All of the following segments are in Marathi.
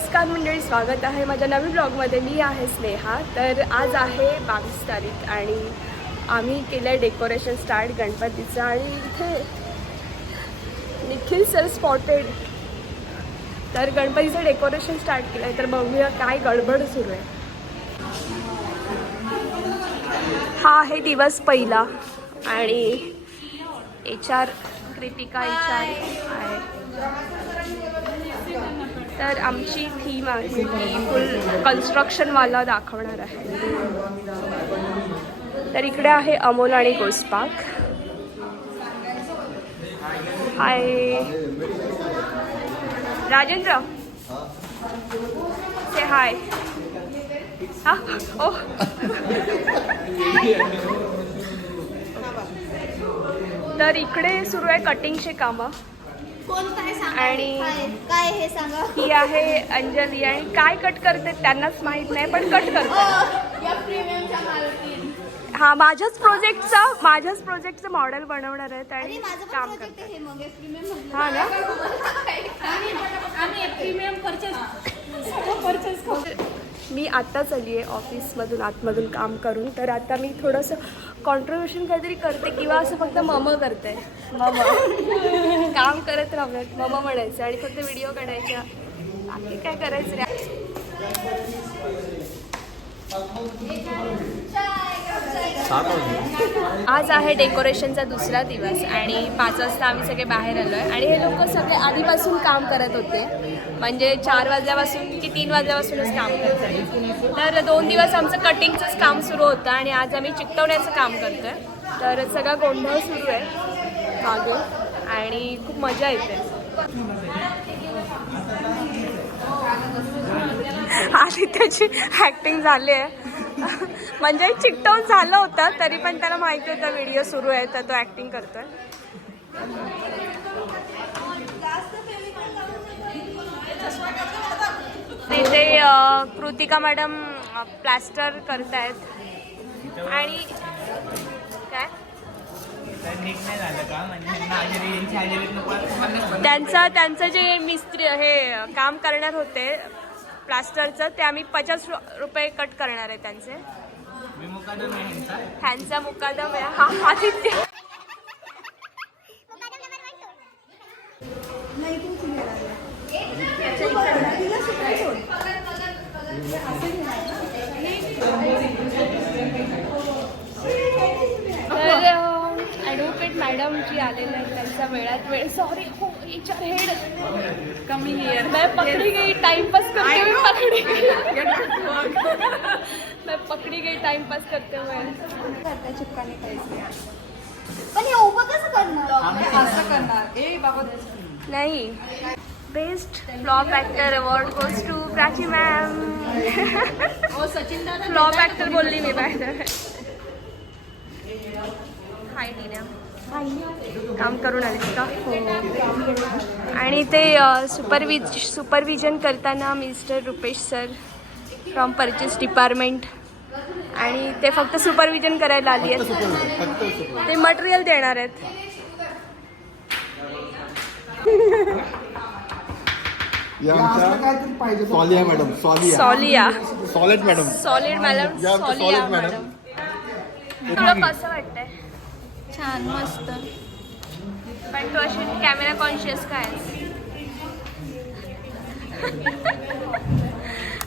नमस्कार मंडळी, स्वागत आहे माझ्या नवीन ब्लॉगमध्ये. मी आहे स्नेहा. तर आज आहे 22 तारीख आणि आम्ही केलं डेकोरेशन स्टार्ट गणपतीचं. आणि इथे निखिल सर स्पॉटेड. तर गणपतीचं डेकोरेशन स्टार्ट केलं आहे. तर बघूया काय गडबड सुरू आहे. हा आहे दिवस पहिला आणि HR कृतिका HR आहे. तर आमची थीम आहे ती फुल कन्स्ट्रक्शनवाला दाखवणार आहे. तर इकडे आहे अमोल आणि गोस्पाक. हाय राजेंद्र, से हाय. हा ओ तर इकडे सुरू आहे कटिंगचे कामं. आणि काय हे सांगा. ही आहे अंजली आणि काय कट करते त्यांनाच माहित नाही, पण कट करते. हा माझ्याच प्रोजेक्टचं मॉडेल बनवणार आहेत आणि काम करते. हा ना, मी आत्ताच आली आहे ऑफिसमधून आतमधून काम करून. तर आता मी थोडंसं कॉन्ट्रीब्युशन काहीतरी करते किंवा असं फक्त मम करते. काम करत राहूयात, मम म्हणायचं आणि फक्त व्हिडिओ काढायच्या. बाकी काय करायचं रे. आज आहे डेकोरेशनचा दुसरा दिवस आणि 5 वाजता आम्ही सगळे बाहेर आलो आहे. आणि हे लोक सगळे आधीपासून काम करत होते, म्हणजे 4 वाजल्यापासून की 3 वाजल्यापासूनच काम करत आहे. तर 2 दिवस आमचं कटिंगचंच काम सुरू होतं आणि आज आम्ही चिकटवण्याचं काम करतो आहे. तर सगळा गोंधळ सुरू आहे मागे आणि खूप मजा येते. आधी त्याची ॲक्टिंग झाली आहे, म्हणजे चिकटवून झालं होतं तरी पण त्याला माहिती होतं व्हिडिओ सुरू आहे तर तो ॲक्टिंग करतोय. तिथे कृतिका मॅडम प्लास्टर करतायत आणि काय त्यांचं जे मिस्त्री हे काम करणार होते प्लास्टरचं ते आम्ही 50 रुपये कट करणार आहे त्यांचे. ह्यांचा मुकादम आहे हा आदित्य. ॲडव्होकेट मॅडम जी आलेले आहेत त्यांचा वेळात वेळ. सॉरी हो HR हेड कमी हियर. मैं पकड़ी गई टाइम पास करते हुए मैं पकड़ी गई टाइम पास करते हुए. चिपकाने पाहिजे पण हे उभं कसं करणार. असं करणार ए बाबा नाही. Best flop actor award goes to Prachi ma'am. Flop actor बोलली मी बाहेर. हाय नीना, काम करून आलीस का. हो. आणि ते सुपरविजन करताना mister Rupesh sir from purchase department. आणि ते फक्त सुपरविजन करायला आली आहेत, ते मटेरियल देणार आहेत. सॉलिया मॅडम. Solid madam. तुला कसं वाटतंय. छान मस्त. पण तू अशी कॅमेरा कॉन्शियस काय.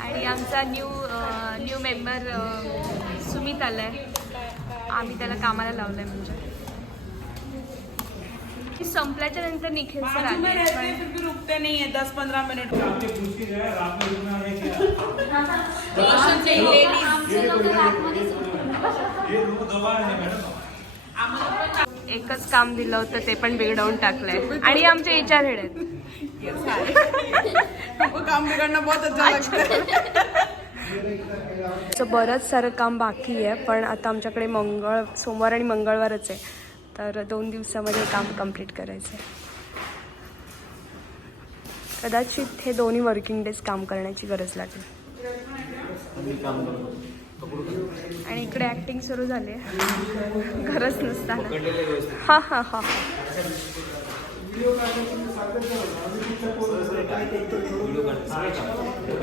आणि आमचा न्यू मेंबर सुमित आलाय. आम्ही त्याला कामाला लावलंय. म्हणजे संपल्याच्या नंतर निखिल सर आले. रुकते नहीं है 10-15 मिनट. एकच काम दिलं होतं ते पण बिघडवून टाकलंय. आणि आमचे HR हेड आहेत. काम बिगड़ना बहुत अच्छा लगता है. बरंच सारं काम बाकी आहे, पण आता आमच्याकडे सोमवार आणि मंगळवारच आहे. तर 2 दिवसामध्ये काम कंप्लीट करायचं आहे. कदाचित हे दोन्ही वर्किंग डेज काम करण्याची गरज लागेल. आणि इकडे ॲक्टिंग सुरू झाली आहे गरज नसताना. हा हा हा.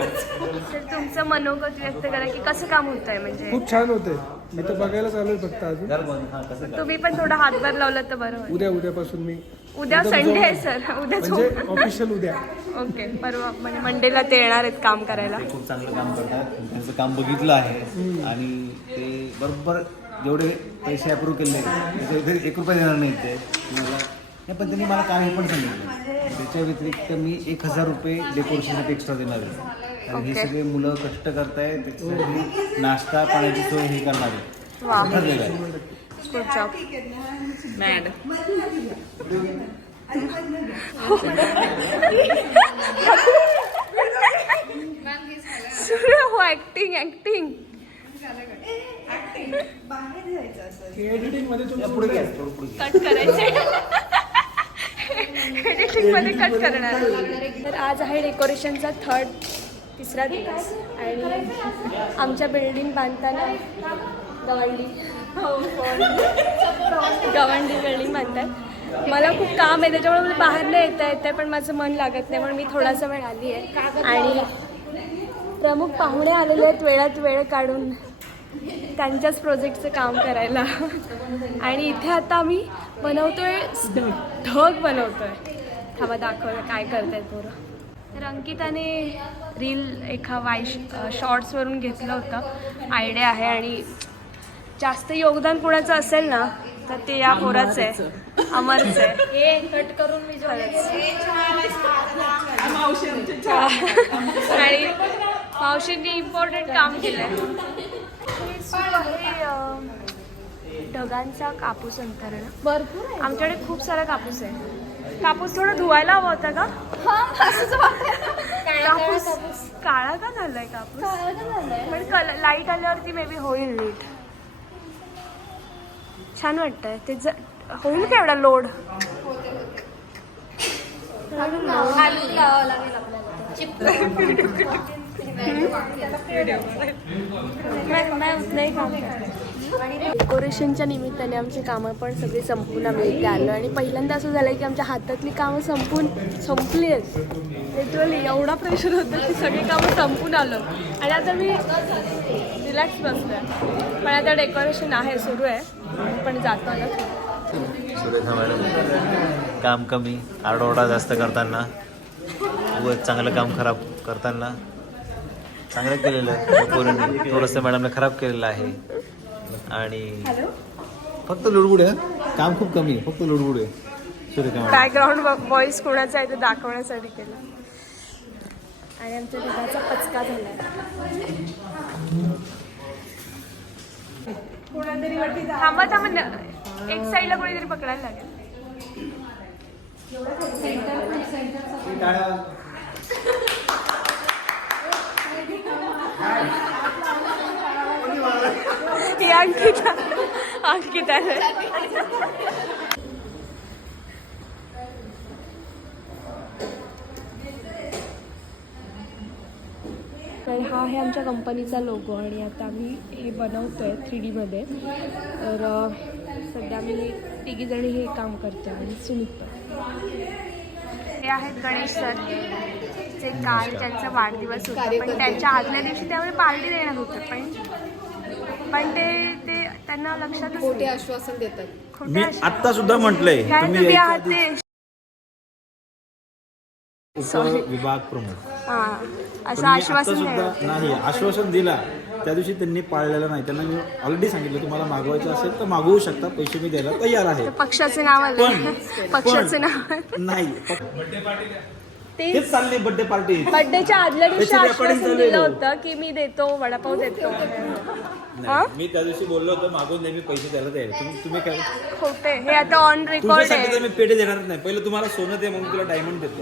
तर तुमचं मनोगत व्यक्त करा की कसं काम होत आहे म्हणजे खूप छान होते. मी तर बघायला चालू फक्त अजून. तुम्ही पण थोडा हातभार लावला तर बरं होईल. उद्यापासून मी उद्या संडे आहे सर उद्या म्हणजे ऑफिशियल उद्या. ओके परवा म्हणजे मंडेला ते येणार आहेत काम करायला. ते खूप चांगलं काम करतात. त्यांचं काम बघितलं आहे आणि ते बरोबर जेवढे पैसे अप्रूव्ह केले त्याच्या 1 रुपया देणार नाहीत ते मला. नाही पण त्यांनी मला काम हे पण सांगितलं त्याच्या व्यतिरिक्त मी 1000 रुपये डेकोरेशनसाठी एक्स्ट्रा देणार आहे. आणि हे सगळे मुलं कष्ट करतायत त्याच्यासाठी नाश्ता पाण्याची सोय हे करणार आहे. वा. ठरलेलं आहे. Good job. मॅड हो ऍक्टिंग एडिटिंग मध्ये या पुढे घ्या, थोडं पुढे घ्या. कट करायचे एडिटिंग मध्ये कट करणार. तर आज आहे डेकोरेशनचा तिसरा दिवस आणि आमच्या बिल्डिंग बांधताना गवंडी बिल्डिंग बांधतात. मला खूप काम आहे त्याच्यामुळे मला बाहेर नाही येता येते पण माझं मन लागत नाही म्हणून मी थोडासा वेळ आली आहे. आणि प्रमुख पाहुणे आलेले आहेत वेळात वेळ काढून त्यांच्याच प्रोजेक्टचं काम करायला. आणि इथे आता आम्ही बनवतोय ढग बनवतोय. थांबा दाखवलं काय करतायत पोरं. तर अंकिताने रील एका शॉर्ट्सवरून घेतलं होतं. आयडिया आहे आणि जास्त योगदान कोणाचं असेल ना तर ते या पोराचं आहे, अमरच आहे. हे कट करून मी आणि मावशींनी इम्पॉर्टंट काम केलंय. ढगांचा कापूस अंतरण भरपूर आमच्याकडे खूप सारा कापूस आहे. कापूस थोडा धुवायला हवा होता का? कापूस काळा का झालाय कापूस? पण लाईट आल्यावरती मे बी होईल नीट. छान वाटतंय ते होईल का एवढा लोड? डेकोरेशनच्या निमित्ताने आमची कामं पण सगळी संपून आम्ही इथे आलो. आणि पहिल्यांदा असं झालंय की आमच्या हातातली कामं संपली आहेत. लिटरली एवढा प्रेशर होतं की सगळी कामं संपून आलो आणि आता मी रिलॅक्स बसलोय. पण आता डेकोरेशन आहे सुरू आहे पण जातो ना. सुरेखा मॅडम काम कमी आरडाओरडा जास्त करताना उगाच चांगलं काम खराब करताना चांगलं केलेलं आहे. थोडंसं मॅडमने खराब केलेलं आहे आणि फक्त लुडबुड आहे. काम खूप कमी फक्त लुडबुड आहे. सुरेखा मॅडम बॅकग्राऊंड व्हॉइस कोणाचा आहे ते दाखवण्यासाठी केलं. आणि आमच्या दुधाचा पचका झालाय. थांबा एक साईडला कोणीतरी पकडायला लागेल. ही अंकिता तर हा आहे आमच्या कंपनीचा लोगो आणि आता आम्ही हे बनवतोय 3D मध्ये. तर सध्या आम्ही तिघीजणी हे काम करतो आणि सुनीत. हे आहेत गणेश सर जे काल त्यांचा वाढदिवस होता पण त्यांच्या आदल्या दिवशी त्यामुळे पार्टी देणार होतं पण ते त्यांना लक्षात खोटे आश्वासन देतात. मी आत्ता सुद्धा म्हटलंय तुम्ही आहात ते विभाग प्रमुख असं आश्वासन सुद्धा नाही आश्वासन दिला त्या दिवशी त्यांनी पाळलेलं नाही. त्यांना मी ऑलरेडी सांगितलं तुम्हाला मागवायचं असेल तर मागवू शकता पैसे मी द्यायला तयार आहे. पक्षाचे नाव आलं पक्षाचं नाव नाही तेच चालले बर्थडे पार्टी. बर्थडेच्या आदल्या दिवशी आश्वासन दिलं होतं की मी देतो वडापाव देतो. मी त्या दिवशी बोललो होतो मागून नेहमी पैसे द्यायला तयार. तुम्ही काय खोटे हे आता ऑन रेकॉर्ड तुझ्यासाठी आहे. मी पेढे देणारच नाही. पहिलं तुम्हाला सोनं दे म्हणून तुला डायमंड देतो.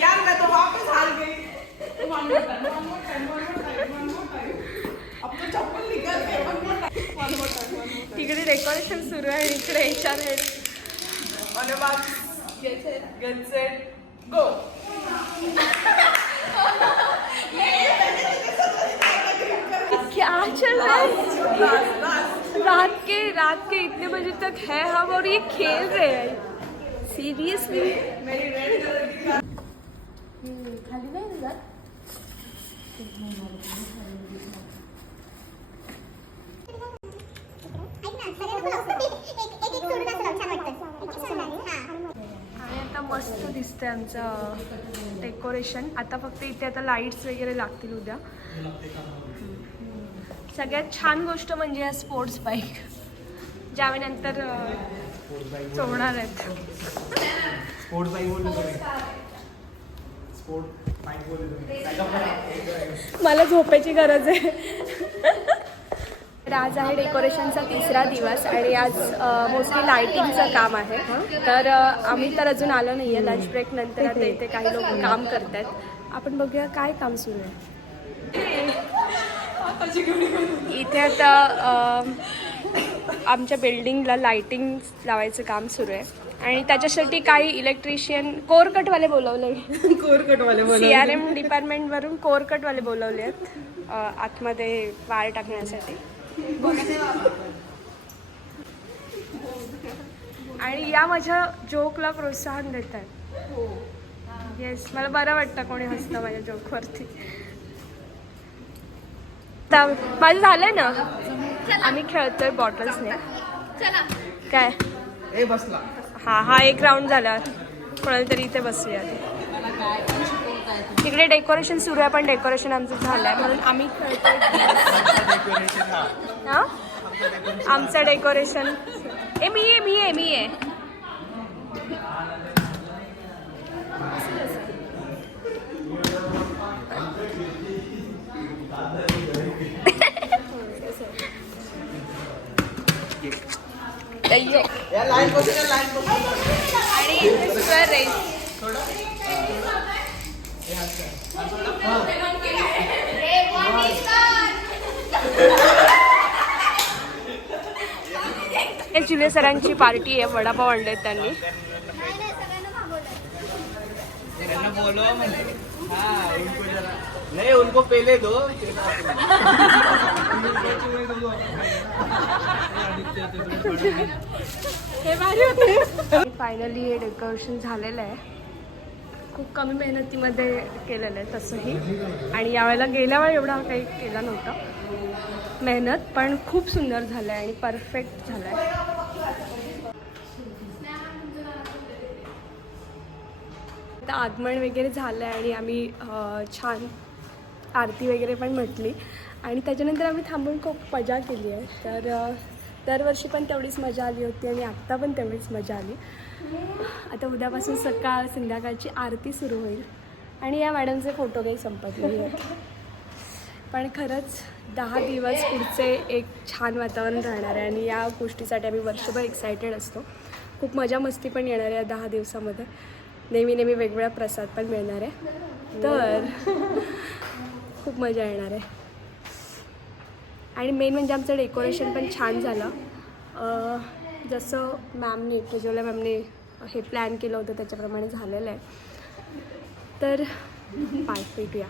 यार मैं तो वापस हार गई. अब तो चप्पल निकल गए. तिकडे डेकोरेशन सुरू आहे इकडे HR आहे. On your mark, get set, go. क्या चल रहा है? रात के इतने बजे तक है हम और ये खेल रहे हैं सीरियसली. खाली नाही जात. आणि आता मस्त दिसतंय आमचं डेकोरेशन. आता फक्त इथे आता लाईट्स वगैरे लागतील उद्या. सगळ्यात छान गोष्ट म्हणजे या स्पोर्ट्स बाईक ज्या आम्ही नंतर चोरणार आहेत. स्पोर्ट्स बाईक मला झोपायची गरज आहे. तर आज आहे डेकोरेशनचा 3रा दिवस आणि आज मोस्टली लायटिंगचं काम आहे. तर आम्ही तर अजून आलो नाही आहे. लंच ब्रेक नंतर आता इथे काही लोक काम करत आहेत. आपण बघूया काय काम सुरू आहे इथे. आता आमच्या बिल्डिंगला लायटिंग लावायचं काम सुरू आहे आणि त्याच्यासाठी काही इलेक्ट्रिशियन कोरकटवाले बोलवले. CRM डिपार्टमेंटवरून कोरकटवाले बोलवले आहेत आतमध्ये वायर टाकण्यासाठी. आणि या माझ्या जोकला प्रोत्साहन देत आहेत. येस, मला बरं वाटतं कोणी हसतं माझ्या जोकवरती. माझं झालंय ना. आम्ही खेळतोय बॉटल्सने. काय हा एक राऊंड झाला. कोणाला तरी इथे बसूया. तिकडे डेकोरेशन सुरू आहे पण डेकोरेशन आमचं झालं आहे म्हणून आम्ही खेळतोय. हां आमचं डेकोरेशन मी आहे. आणि स्क्वेअर रेस. जुले सरांची पार्टी आहे. वडापाव आणले त्यांनी. नाही उनको पहिले दो. हे भारी होते. फायनली हे डेकोरेशन झालेलं आहे. खूप कमी मेहनतीमध्ये केलेलं आहे तसंही. आणि यावेळेला गेल्या वेळी एवढा काही केला नव्हता मेहनत, पण खूप सुंदर झालं आहे आणि परफेक्ट झालं आहे. आता आगमन वगैरे झालं आहे आणि आम्ही छान आरती वगैरे पण म्हटली आणि त्याच्यानंतर आम्ही थांबून खूप मजा केली आहे. तर दरवर्षी पण तेवढीच मजा आली होती आणि आत्ता पण तेवढीच मजा आली. आता उद्यापासून सकाळ संध्याकाळची आरती सुरू होईल आणि या मॅडमचे फोटो काही संपत नाही आहेत. पण खरंच 10 दिवस पुढचे एक छान वातावरण राहणार आहे आणि या गोष्टीसाठी आम्ही वर्षभर एक्सायटेड असतो. खूप मजा मस्ती पण येणार आहे या 10 दिवसामध्ये. नेहमी वेगवेगळा प्रसाद पण मिळणार आहे. तर खूप मजा येणार आहे. आणि मेन म्हणजे आमचं डेकोरेशन पण छान झालं. जसं मॅमने प्रज्वला मॅमने हे प्लॅन केलं होतं त्याच्याप्रमाणे झालेलं आहे. तर भेटूया.